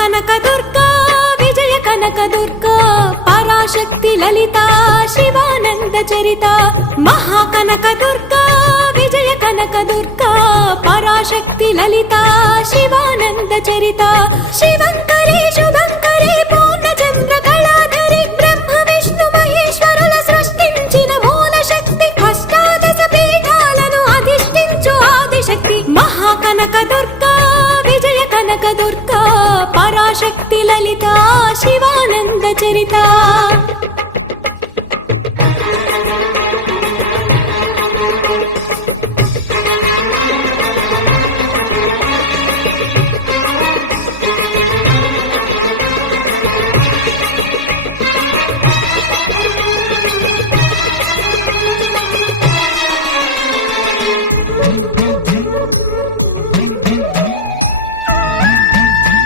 కనక దుర్గా విజయ కనక దుర్గా పరాశక్తి లలిత శివానంద చరిత మహాకనక దుర్గా విజయ కనక దుర్గా పరాశక్తి లలిత శివానంద చరిత శివంకరి శుభంకరి పూర్ణచంద్ర కళాధరి బ్రహ్మ విష్ణు మహేశ్వరుల సృష్టించిన మూల శక్తి అష్టాదశ పీఠాలను అధిష్ఠించు ఆదిశక్తి మహాకనక దుర్గా విజయ కనక దుర్గా పరాశక్తి లలిత శివానంద చరిత